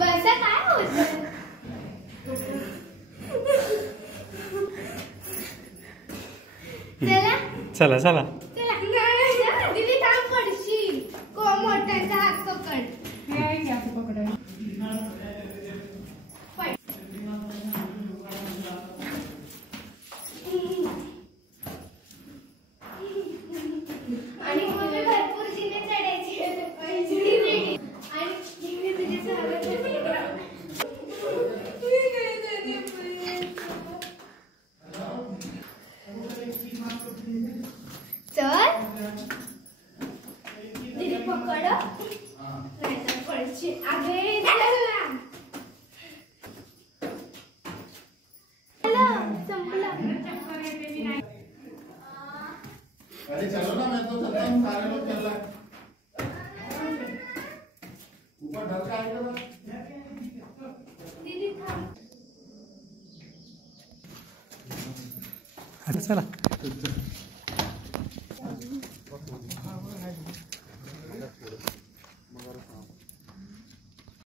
बसा काय होतं? चला चला चला चला दीदी थांब पडशील. को मोठ्याचा हात पकड. हे घ्या पकड. आणि मम्मी भरपूर जिने चढायची आणि जिने तुझे स्वागत चल दीदी पकड नाहीतर पडशील. आगे चला संपलं. अरे चलो ना, मैं तो चलता हूँ, सारे लोग चल रहा है। ऊपर ढल का आएगा ना। दीदी थांब. चला